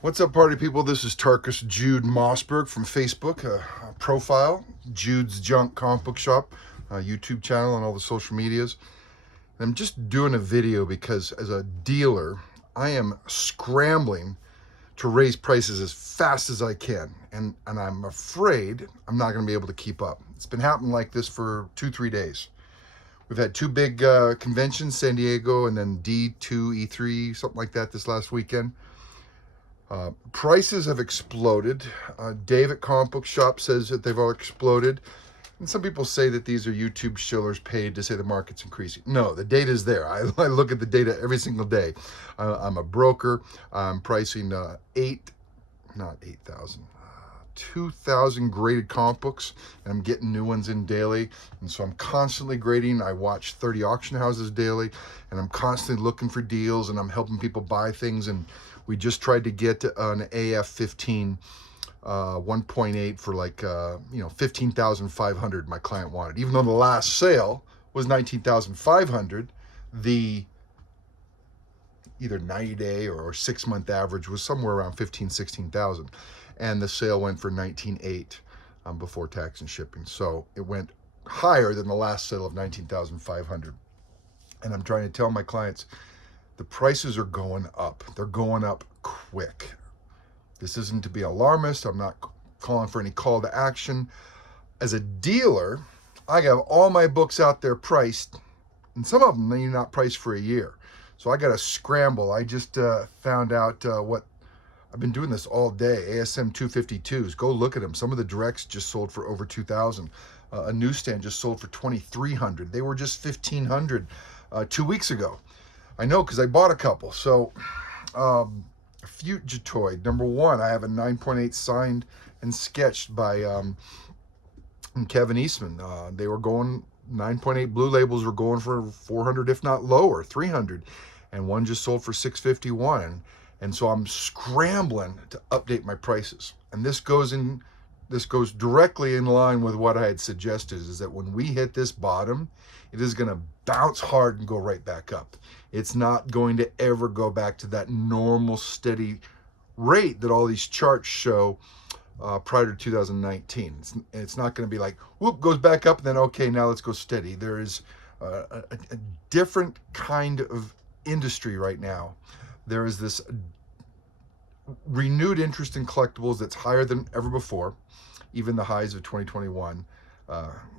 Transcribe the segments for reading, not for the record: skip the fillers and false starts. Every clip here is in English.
What's up, party people? This is Tarkus Jude Mossberg from Facebook, a profile, Jude's Junk Comic Book Shop, YouTube channel, and all the social medias. And I'm just doing a video because as a dealer, I am scrambling to raise prices as fast as I can. And I'm afraid I'm not going to be able to keep up. It's been happening like this for 2-3 days. We've had two big conventions, San Diego and then D2, E3, something like that this last weekend. Prices have exploded. Dave at Comic Book Shop says that they've all exploded. And some people say that these are YouTube shillers paid to say the market's increasing. No, the data is there. I look at the data every single day. I'm a broker. I'm pricing 2,000 graded comic books, and I'm getting new ones in daily. And so I'm constantly grading. I watch 30 auction houses daily, and I'm constantly looking for deals, and I'm helping people buy things. And we just tried to get an AF-15 1.8 for like 15,500 my client wanted, even though the last sale was 19,500. The either 90-day or 6-month average was somewhere around 16,000, and the sale went for 19,800 before tax and shipping. So it went higher than the last sale of 19,500. And I'm trying to tell my clients the prices are going up. They're going up quick. This isn't to be alarmist. I'm not calling for any call to action. As a dealer, I have all my books out there priced, and some of them may not priced for a year. So I got to scramble. I just found out what I've been doing this all day. ASM 252s. Go look at them. Some of the directs just sold for over 2,000. A newsstand just sold for 2,300. They were just 1,500 2 weeks ago. I know because I bought a couple. So Fugitoid #1. I have a 9.8 signed and sketched by Kevin Eastman. They were going 9.8 blue labels were going for 400, if not lower, 300, and one just sold for 651. And so I'm scrambling to update my prices. And this goes directly in line with what I had suggested, is that when we hit this bottom, it is going to bounce hard and go right back up. It's not going to ever go back to that normal steady rate that all these charts show prior to 2019. It's not going to be like, whoop, goes back up, and then, okay, now let's go steady. There is a different kind of industry right now. There is this renewed interest in collectibles that's higher than ever before, even the highs of 2021.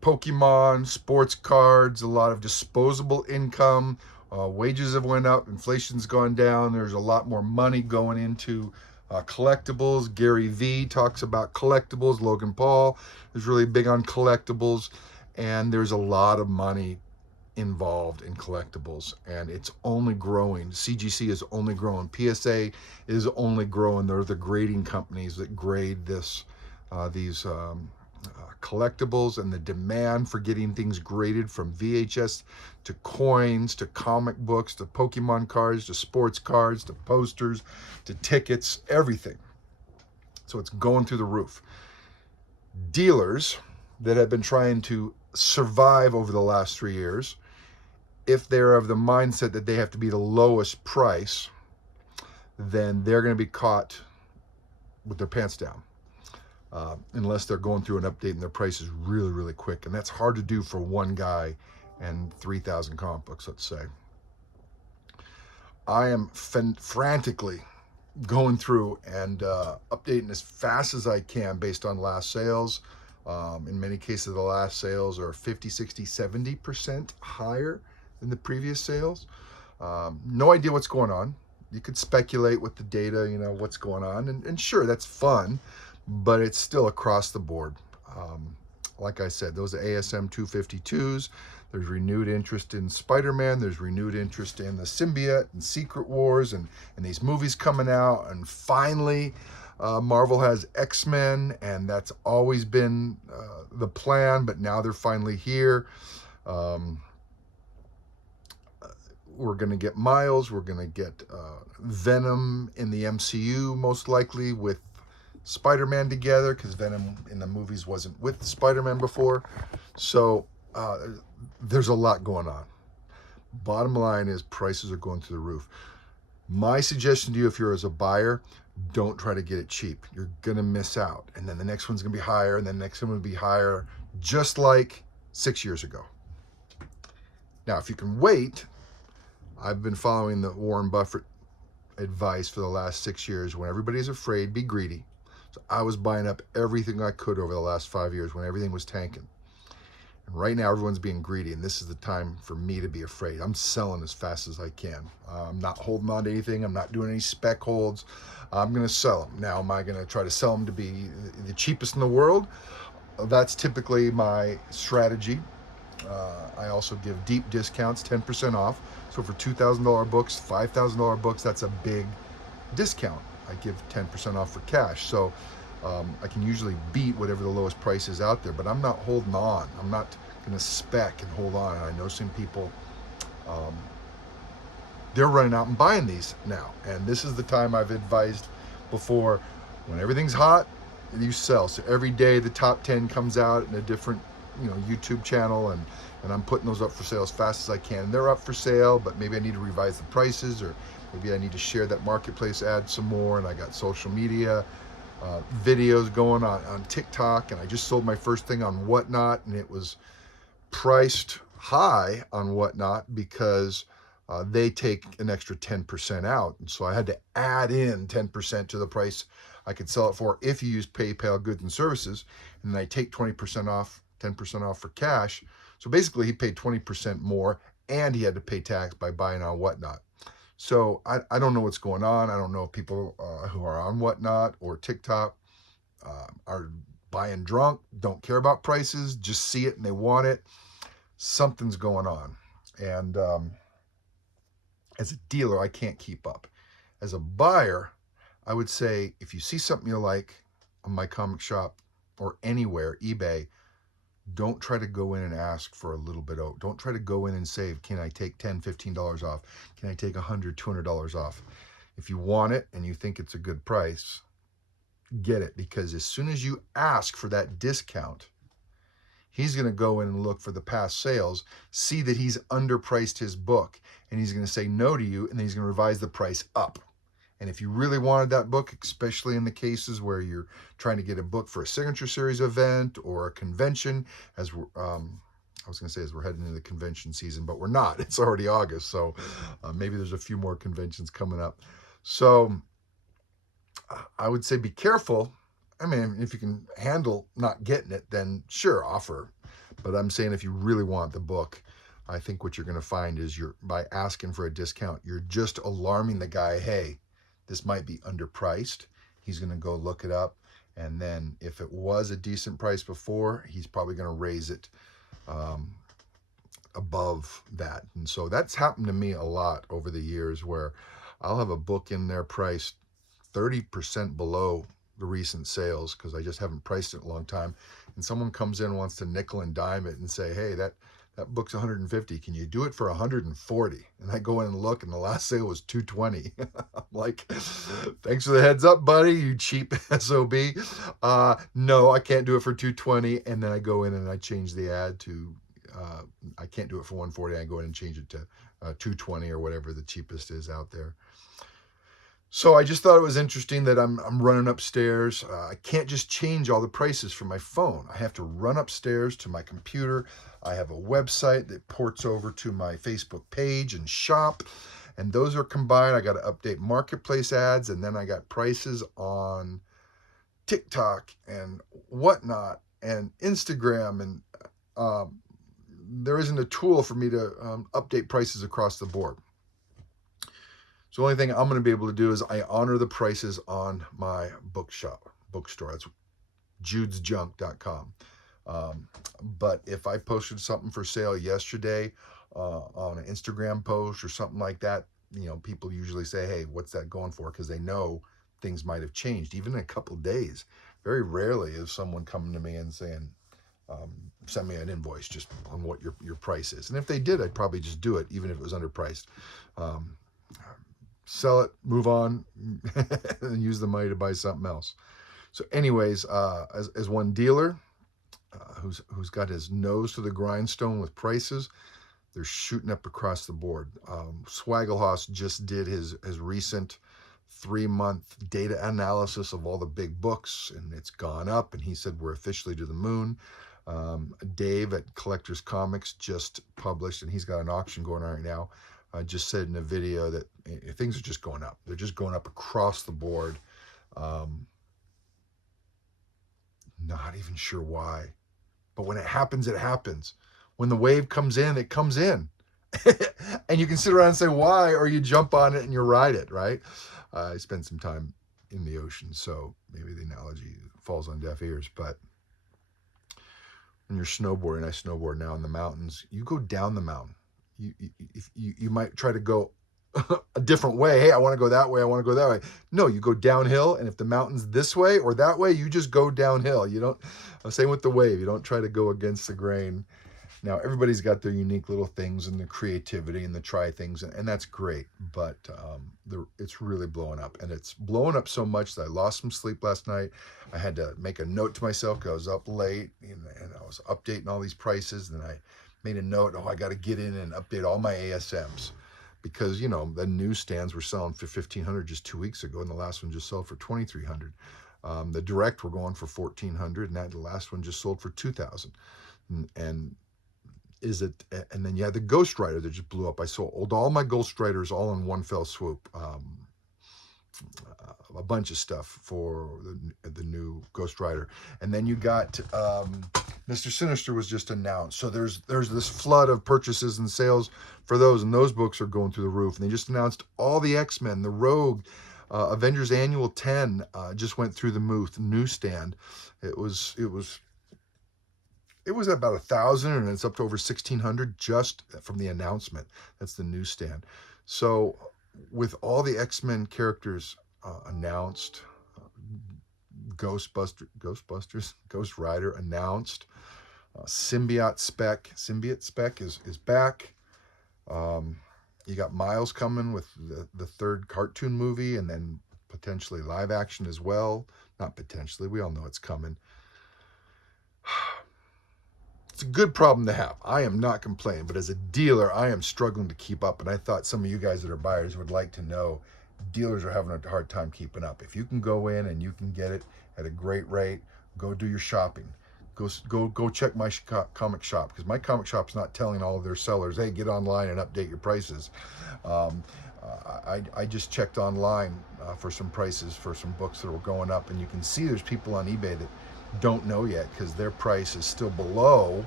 Pokemon, sports cards, a lot of disposable income. Wages have went up, inflation's gone down. There's a lot more money going into collectibles. Gary Vee talks about collectibles. Logan Paul is really big on collectibles, and there's a lot of money involved in collectibles, and it's only growing. CGC is only growing. PSA is only growing. They're the grading companies that grade these collectibles, and the demand for getting things graded, from VHS to coins to comic books to Pokemon cards to sports cards to posters to tickets, everything. So it's going through the roof. Dealers that have been trying to survive over the last 3 years, if they're of the mindset that they have to be the lowest price, then they're going to be caught with their pants down. Unless they're going through an update and their prices really, really quick. And that's hard to do for one guy and 3,000 comic books, let's say. I am frantically going through and updating as fast as I can based on last sales. In many cases, the last sales are 50, 60, 70% higher than the previous sales. No idea what's going on. You could speculate with the data, what's going on. And sure, that's fun, but it's still across the board. Like I said, those are ASM 252s. There's renewed interest in Spider-Man. There's renewed interest in the Symbiote and Secret Wars and these movies coming out. And finally, Marvel has X-Men, and that's always been the plan, but now they're finally here. We're going to get Miles. We're going to get Venom in the MCU, most likely, with Spider-Man together, because Venom in the movies wasn't with Spider-Man before. So there's a lot going on. Bottom line is prices are going through the roof. My suggestion to you, if you're as a buyer, Don't try to get it cheap. You're going to miss out. And then the next one's going to be higher, and then the next one will be higher, just like 6 years ago. Now, if you can wait, I've been following the Warren Buffett advice for the last 6 years. When everybody's afraid, be greedy. So I was buying up everything I could over the last 5 years when everything was tanking. And right now, everyone's being greedy, and this is the time for me to be afraid. I'm selling as fast as I can. I'm not holding on to anything. I'm not doing any spec holds. I'm going to sell them. Now, am I going to try to sell them to be the cheapest in the world? That's typically my strategy. I also give deep discounts, 10% off. So for $2,000 books, $5,000 books, that's a big discount. I give 10% off for cash. So I can usually beat whatever the lowest price is out there, but I'm not holding on. I'm not going to spec and hold on. And I know some people, they're running out and buying these now. And this is the time I've advised before, when everything's hot, you sell. So every day the top 10 comes out in a different YouTube channel, and I'm putting those up for sale as fast as I can. And they're up for sale, but maybe I need to revise the prices, or maybe I need to share that marketplace ad some more. And I got social media videos going on TikTok, and I just sold my first thing on Whatnot, and it was priced high on Whatnot because they take an extra 10% out. And so I had to add in 10% to the price I could sell it for if you use PayPal goods and services. And then I take 20% off, 10% off for cash. So basically he paid 20% more, and he had to pay tax by buying on Whatnot. So I don't know what's going on. I don't know if people who are on Whatnot or TikTok are buying drunk, don't care about prices, just see it and they want it. Something's going on. And as a dealer, I can't keep up. As a buyer, I would say if you see something you like on my comic shop or anywhere, eBay, don't try to go in and ask for a little bit out. Don't try to go in and say, can I take $10, $15 off? Can I take $100, $200 off? If you want it and you think it's a good price, get it. Because as soon as you ask for that discount, he's going to go in and look for the past sales, see that he's underpriced his book, and he's going to say no to you, and then he's going to revise the price up. And if you really wanted that book, especially in the cases where you're trying to get a book for a signature series event or a convention, as we're, I was going to say as we're heading into the convention season, but we're not. It's already August, so maybe there's a few more conventions coming up. So I would say be careful. I mean, if you can handle not getting it, then sure, offer. But I'm saying if you really want the book, I think what you're going to find is by asking for a discount, you're just alarming the guy, hey, this might be underpriced. He's going to go look it up. And then if it was a decent price before, he's probably going to raise it above that. And so that's happened to me a lot over the years, where I'll have a book in there priced 30% below the recent sales because I just haven't priced it in a long time. And someone comes in and wants to nickel and dime it and say, hey, that book's 150. Can you do it for 140? And I go in and look, and the last sale was 220. I'm like, thanks for the heads up, buddy, you cheap SOB. No, I can't do it for 220. And then I go in and I change the ad to, I can't do it for 140. I go in and change it to 220 or whatever the cheapest is out there. So I just thought it was interesting that I'm running upstairs. I can't just change all the prices from my phone. I have to run upstairs to my computer. I have a website that ports over to my Facebook page and shop, and those are combined. I got to update marketplace ads, and then I got prices on TikTok and Whatnot and Instagram, and there isn't a tool for me to update prices across the board. So the only thing I'm going to be able to do is I honor the prices on my bookstore. That's judesjunk.com. But if I posted something for sale yesterday on an Instagram post or something like that, people usually say, hey, what's that going for? Because they know things might have changed, even in a couple of days. Very rarely is someone coming to me and saying, send me an invoice just on what your price is. And if they did, I'd probably just do it, even if it was underpriced. Sell it, move on, and use the money to buy something else. So anyways, as one dealer who's got his nose to the grindstone with prices, they're shooting up across the board. Swaggelhaus just did his recent 3-month data analysis of all the big books, and it's gone up. And he said we're officially to the moon. Dave at Collectors Comics just published, and he's got an auction going on right now. Just said in a video that things are just going up. They're just going up across the board. Not even sure why, but when it happens, it happens. When the wave comes in, it comes in. And you can sit around and say why, or you jump on it and you ride it, right? I spent some time in the ocean, so maybe the analogy falls on deaf ears. But when you're snowboarding, I snowboard now in the mountains, you go down the mountain. You might try to go a different way. Hey, I want to go that way. I want to go that way. No, you go downhill. And if the mountain's this way or that way, you just go downhill. You don't, same with the wave. You don't try to go against the grain. Now, everybody's got their unique little things and the creativity and the try things, and that's great. But it's really blowing up. And it's blowing up so much that I lost some sleep last night. I had to make a note to myself because I was up late and I was updating all these prices. And I made a note, I got to get in and update all my ASMs. Because, the newsstands were selling for $1,500 just 2 weeks ago, and the last one just sold for $2,300. The direct were going for $1,400, and the last one just sold for $2,000. And then you had the Ghost Rider that just blew up. I sold all my Ghost Riders all in one fell swoop. A bunch of stuff for the new Ghost Rider. And then you got Mr. Sinister was just announced. So there's this flood of purchases and sales for those, and those books are going through the roof. And they just announced all the X-Men, the Rogue, Avengers Annual 10 just went through the newsstand. It was about 1,000, and it's up to over 1,600 just from the announcement. That's the newsstand. So with all the X-Men characters announced, Ghost Rider announced, Symbiote Spec is back. You got Miles coming with the third cartoon movie, and then potentially live action as well. Not potentially, we all know it's coming. It's a good problem to have. I am not complaining, but as a dealer, I am struggling to keep up. And I thought some of you guys that are buyers would like to know, dealers are having a hard time keeping up. If you can go in and you can get it at a great rate, go do your shopping. Go check my comic shop, because my comic shop's not telling all of their sellers, hey, get online and update your prices. I just checked online for some prices for some books that were going up, and you can see there's people on eBay that don't know yet because their price is still below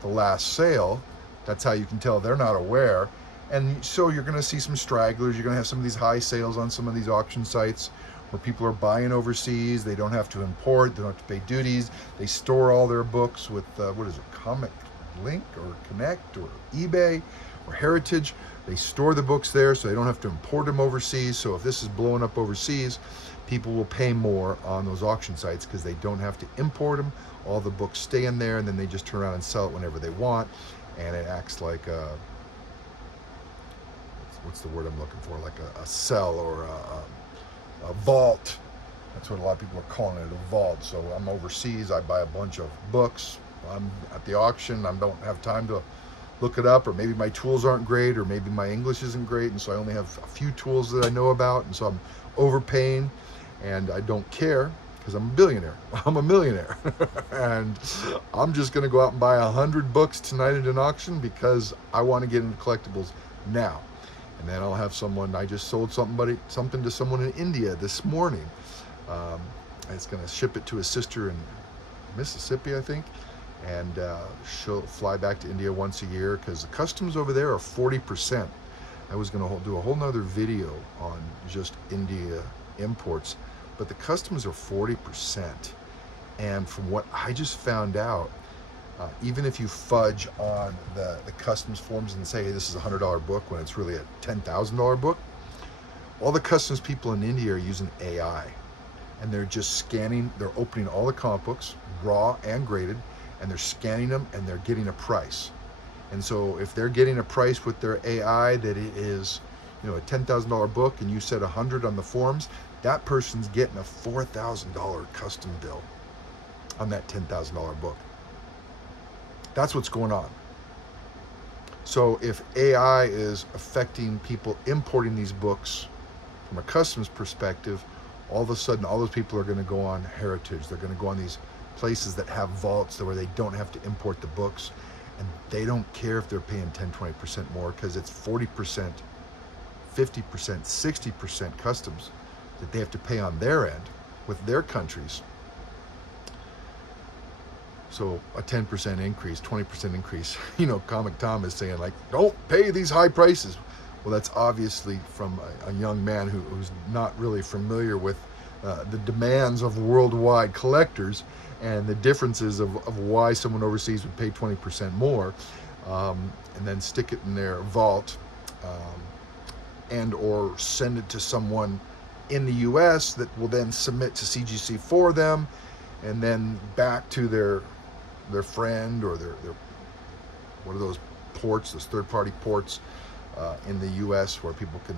the last sale. That's how you can tell they're not aware. And so you're going to see some stragglers. You're going to have some of these high sales on some of these auction sites where people are buying overseas. They don't have to import. They don't have to pay duties. They store all their books with, Comic Link or Connect or eBay or Heritage. They store the books there so they don't have to import them overseas. So if this is blowing up overseas, people will pay more on those auction sites because they don't have to import them. All the books stay in there, and then they just turn around and sell it whenever they want. And it acts like what's the word I'm looking for? Like a cell or a vault. That's what a lot of people are calling it, a vault. So I'm overseas, I buy a bunch of books. I'm at the auction, I don't have time to look it up, or maybe my tools aren't great, or maybe my English isn't great, and so I only have a few tools that I know about, and so I'm overpaying, and I don't care because I'm a billionaire. I'm a millionaire. And I'm just going to go out and buy 100 books tonight at an auction because I want to get into collectibles now. And then I'll have someone, I just sold something to someone in India this morning. It's going to ship it to his sister in Mississippi, I think. And she'll fly back to India once a year because the customs over there are 40%. I was going to do a whole nother video on just India imports, but the customs are 40%. And from what I just found out, even if you fudge on the customs forms and say, hey, this is a $100 book when it's really a $10,000 book, all the customs people in India are using AI. And they're just scanning, they're opening all the comic books, raw and graded, and they're scanning them and they're getting a price. And so if they're getting a price with their AI that it is, a $10,000 book, and you said 100 on the forms, that person's getting a $4,000 custom bill on that $10,000 book. That's what's going on. So if AI is affecting people importing these books from a customs perspective, all of a sudden all those people are going to go on Heritage. They're going to go on these places that have vaults where they don't have to import the books, and they don't care if they're paying 10-20% more, because it's 40%, 50%, 60% customs that they have to pay on their end with their countries. So a 10% increase, 20% increase, Comic Tom is saying, like, don't pay these high prices. Well, that's obviously from a young man who's not really familiar with the demands of worldwide collectors and the differences of why someone overseas would pay 20% more, and then stick it in their vault, and or send it to someone in the US that will then submit to CGC for them, and then back to their friend or their what are those ports, those third-party ports in the US where people can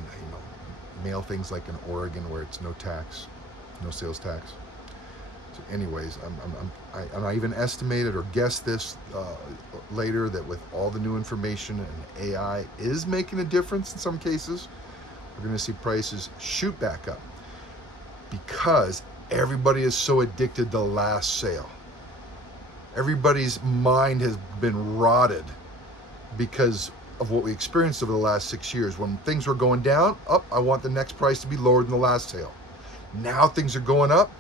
mail things, like in Oregon where it's no tax, no sales tax. So anyways, I even estimated or guessed this later, that with all the new information and AI is making a difference in some cases, we're going to see prices shoot back up, because everybody is so addicted to last sale. Everybody's mind has been rotted because of what we experienced over the last 6 years. When things were going down, I want the next price to be lower than the last sale. Now things are going up,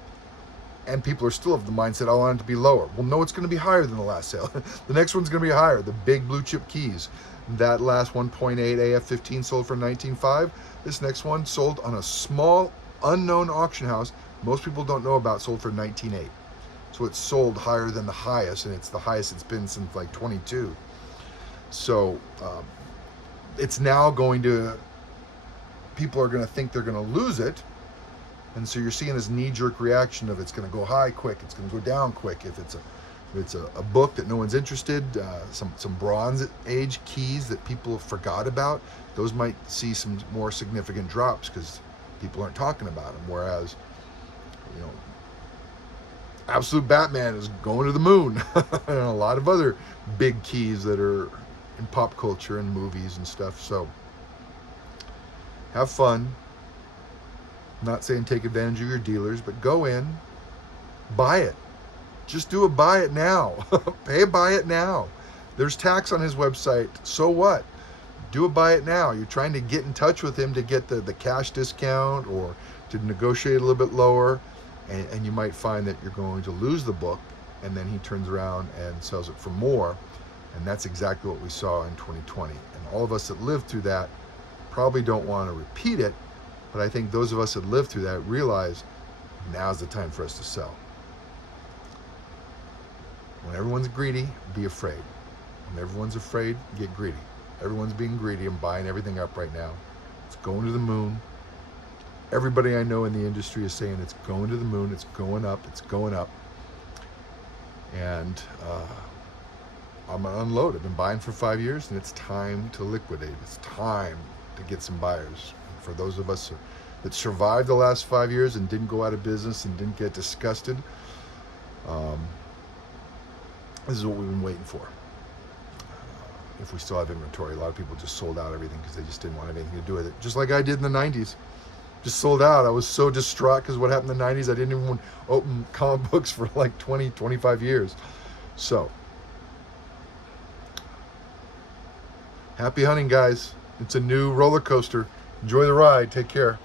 and people are still of the mindset, I want it to be lower. Well, no, it's going to be higher than the last sale. The next one's going to be higher. The big blue chip keys. That last 1.8 AF-15 sold for $19,500. This next one sold on a small, unknown auction house most people don't know about, sold for $19,800. So it's sold higher than the highest, and it's the highest it's been since like 22. So it's now going to, people are going to think they're going to lose it. And so you're seeing this knee-jerk reaction of it's going to go high quick, it's going to go down quick. If it's a book that no one's interested, some Bronze Age keys that people forgot about, those might see some more significant drops because people aren't talking about them. Whereas, Absolute Batman is going to the moon, and a lot of other big keys that are in pop culture and movies and stuff. So have fun. I'm not saying take advantage of your dealers, but go in, buy it. Just do a buy it now. Pay a buy it now. There's tax on his website. So what? Do a buy it now. You're trying to get in touch with him to get the cash discount or to negotiate a little bit lower. And you might find that you're going to lose the book, and then he turns around and sells it for more. And that's exactly what we saw in 2020. And all of us that lived through that probably don't want to repeat it, but I think those of us that lived through that realize now's the time for us to sell. When everyone's greedy, be afraid. When everyone's afraid, get greedy. Everyone's being greedy and buying everything up right now. It's going to the moon. Everybody I know in the industry is saying it's going to the moon, it's going up, it's going up. And I'm gonna unload. I've been buying for 5 years, and it's time to liquidate. It's time to get some buyers. For those of us that survived the last 5 years and didn't go out of business and didn't get disgusted, this is what we've been waiting for. If we still have inventory, a lot of people just sold out everything because they just didn't want anything to do with it. Just like I did in the 90s. Just sold out. I was so distraught because what happened in the 90s, I didn't even open comic books for like 20, 25 years. So, happy hunting, guys. It's a new roller coaster. Enjoy the ride. Take care.